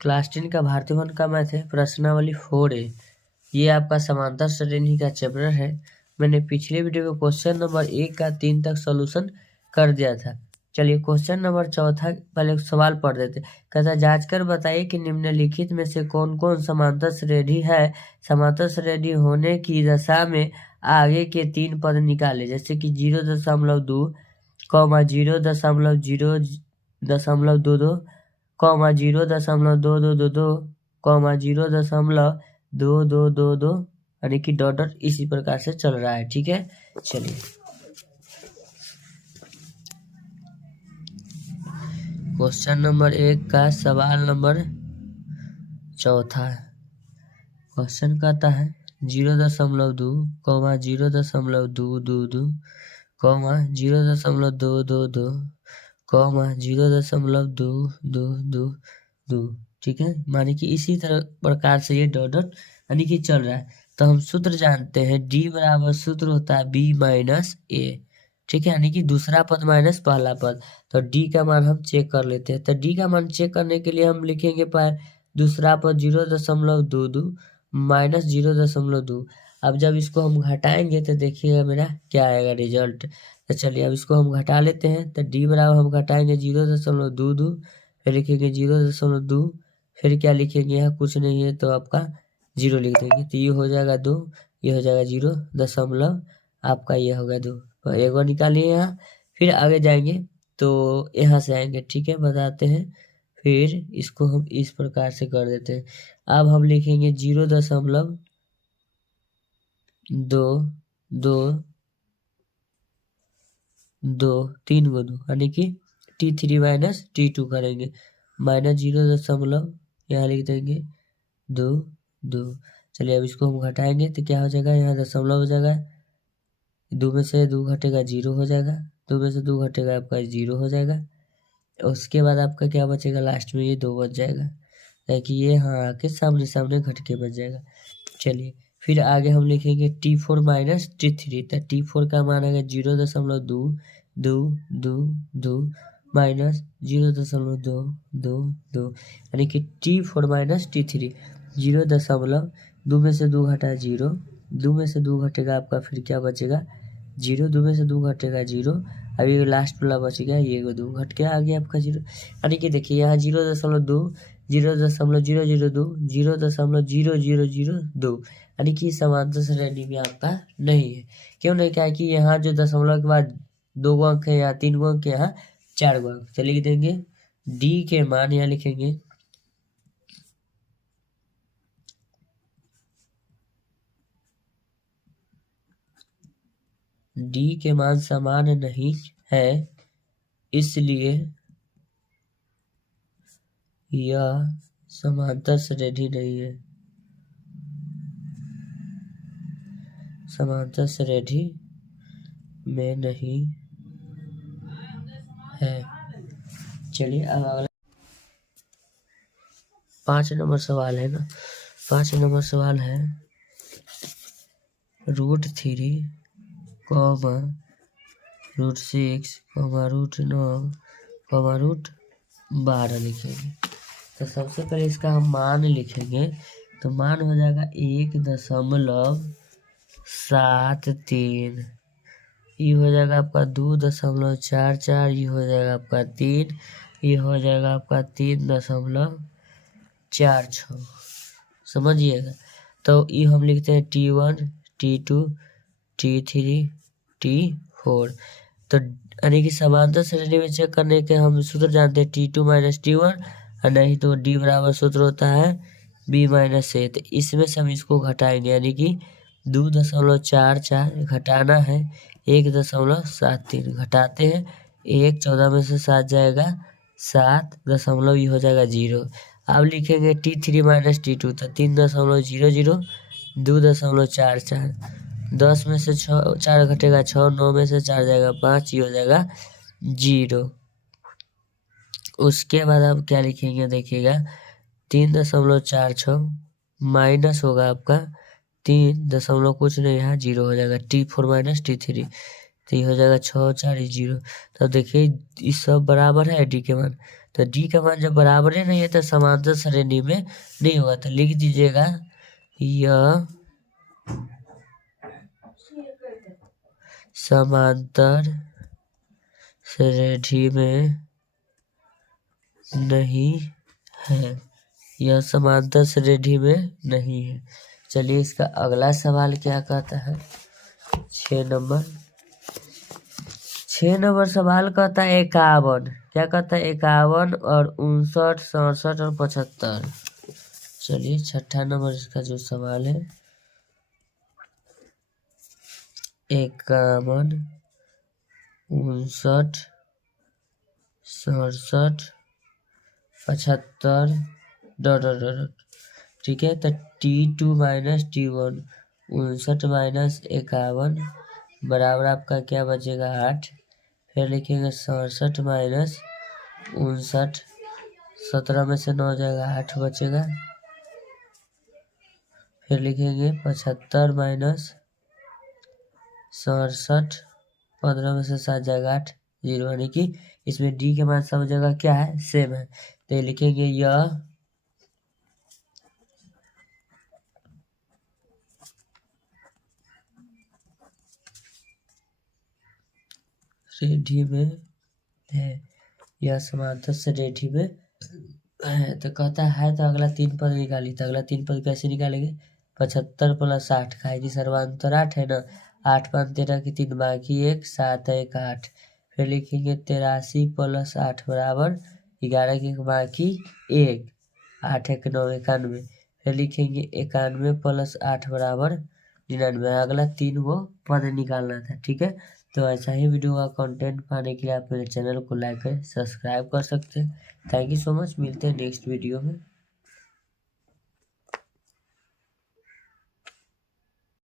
Class 10 का भारतीय one का मैथ है, प्रश्नावली 4A। ये आपका समांतर श्रेणी का चैप्टर है। मैंने पिछले वीडियो में क्वेश्चन नंबर 1 का 3 तक सॉल्यूशन कर दिया था। चलिए क्वेश्चन नंबर 4 पहले सवाल पढ़ देते। कहता जांच कर बताइए कि निम्नलिखित में से कौन कौन समांतर श्रेणी है। समांतर श्रेणी होने की दशा में आगे के 3 पद निकाले, जैसे कि 0.2, 0.022, 0.2222, 0.2222, यानी कि डॉट डॉट इसी प्रकार से चल रहा है। ठीक है, चलिए क्वेश्चन नंबर 1 का सवाल नंबर 4। क्वेश्चन कहता है 0.2, 0.222, 0.222, 0.222। ठीक है, माने कि इसी तरह प्रकार से ये डॉट डॉट यानी कि चल रहा है। तो हम सूत्र जानते हैं, डी बराबर सूत्र होता है बी माइनस ए। ठीक है, यानी कि दूसरा पद माइनस पहला पद। तो डी का मान हम चेक कर लेते हैं। तो डी का मान चेक करने के लिए हम लिखेंगे पर दूसरा पद 0.22 माइनस 0.2। अब जब इसको हम घटाएंगे तो देखिएगा मेरा क्या आएगा रिजल्ट। तो चलिए अब इसको हम घटा लेते हैं। तो डी बराबर हम घटाएंगे 0.22, फिर लिखेंगे 0.2, फिर क्या लिखेंगे, यहाँ कुछ नहीं है तो आपका 0 लिख देंगे। तो ये हो जाएगा 2, ये हो जाएगा 0, आपका ये होगा 2। तो एक बार निकालिए यहाँ, फिर आगे जाएंगे तो यहाँ से आएंगे। ठीक है, बताते हैं। फिर इसको हम इस प्रकार से कर देते हैं। अब हम लिखेंगे 0.222, 3 को 2 यानी कि T3 माइनस T2 करेंगे। माइनस 0. यहाँ लिख देंगे 2। चलिए अब इसको हम घटाएंगे तो क्या हो जाएगा, यहाँ दशमलव हो जाएगा। 2 में से 2 घटेगा 0 हो जाएगा। 2 में से 2 घटेगा आपका 0 हो जाएगा। उसके बाद आपका क्या बचेगा, लास्ट में ये 2 बच जाएगा, ताकि ये यहाँ आके सामने सामने घट के बच जाएगा। चलिए फिर आगे हम लिखेंगे T4 माइनस T3। तो T4 का मान आएगा 0.222 माइनस 0.222, यानी कि T4 माइनस T3। 0.2 में से 2 घटा 0, 2 में से 2 घटेगा आपका, फिर क्या बचेगा 0, 2 में से 2 घटेगा 0। अब ये लास्ट वाला बच गया, ये 2 घट के आ गया आपका 0। यानी कि देखिए यहाँ 0.2, 0.002, 0.0002, यानी कि समांतर श्रेणी में आपका नहीं है। क्यों नहीं, क्या है कि यहाँ जो दशमलव के बाद 2 अंक है, यहाँ 3 अंक है, यहाँ 4 अंक। तो लिख देंगे डी के मान, यहाँ लिखेंगे डी के मान समान नहीं है, इसलिए यह समांतर श्रेणी नहीं है। समांतर श्रेणी में नहीं है। चलिए अब अगला 5 नंबर सवाल है ना। 5 नंबर सवाल है √3, √6, √9, √12 लिखेंगे। तो सबसे पहले इसका हम मान लिखेंगे। तो मान हो जाएगा 1.73, ये हो जाएगा आपका 2.44, ये हो जाएगा आपका 3, ये हो जाएगा आपका 3.46। समझिएगा। तो ये हम लिखते हैं T1, T2, T3, T4। तो यानी कि समांतर श्रेणी में चेक करने के हम सूत्र जानते हैं T2 माइनस T1, और नहीं तो D बराबर सूत्र होता है B माइनस A। तो इसमें से हम इसको घटाएंगे, यानी कि 2.44 घटाना है 1.73, घटाते हैं 1, 14 में से 7 जाएगा 7, दशमलव ये हो जाएगा 0। अब लिखेंगे T3 माइनस T2। तो 3.00, 2.44, 10 में से 4 घटेगा 6, 9 में से 4 जाएगा 5, ये हो जाएगा 0। उसके बाद आप क्या लिखेंगे, देखिएगा 3.46 माइनस होगा आपका 3 दशमलव कुछ नहीं, यहाँ 0 हो जाएगा। T4 माइनस T3, तो ये हो जाएगा 6, 4, 0। तो देखिए इस सब बराबर है डी के मान। तो डी का मान जब बराबर है नहीं है तो समांतर श्रेणी में नहीं होगा। तो लिख दीजिएगा यह समांतर श्रेणी में नहीं है, यह समांतर श्रेणी में नहीं है। चलिए इसका अगला सवाल क्या कहता है। 6 नंबर सवाल कहता है 51। क्या कहता है 51 और 59, 67 और 75। चलिए 6ठा नंबर इसका जो सवाल है 51, 59, 67, 75 ... ठीक है। तो T2 माइनस T1 59 माइनस 51 बराबर आपका क्या बचेगा 8। फिर लिखेंगे 67 माइनस 59, 17 में से 9 जाएगा 8 बचेगा। फिर लिखेंगे 75 माइनस 67, 15 में से 7 जाएगा 8, 0। यानी कि इसमें डी के मान सब जगह क्या है सेम है। तो ये लिखेंगे यह श्रेणी में है, यह समांतर श्रेणी में है। तो कहता है तो अगला 3 पद निकाली। तो अगला 3 पद कैसे निकालेंगे 75 प्लस 8 का है कि सर्वांतर 8 है ना। 8 5 13 की 3 बाकी 1 7 1 8। फिर लिखेंगे 83 प्लस 8 बराबर 11 की बाकी 1 8 1 9 91। फिर लिखेंगे 91 प्लस 8 बराबर 99। अगला 3 वो पद निकालना था। ठीक है। तो ऐसा ही वीडियो का कंटेंट पाने के लिए आप मेरे चैनल को लाइक करें, सब्सक्राइब कर सकते हैं। Thank you so much. मिलते हैं नेक्स्ट वीडियो में।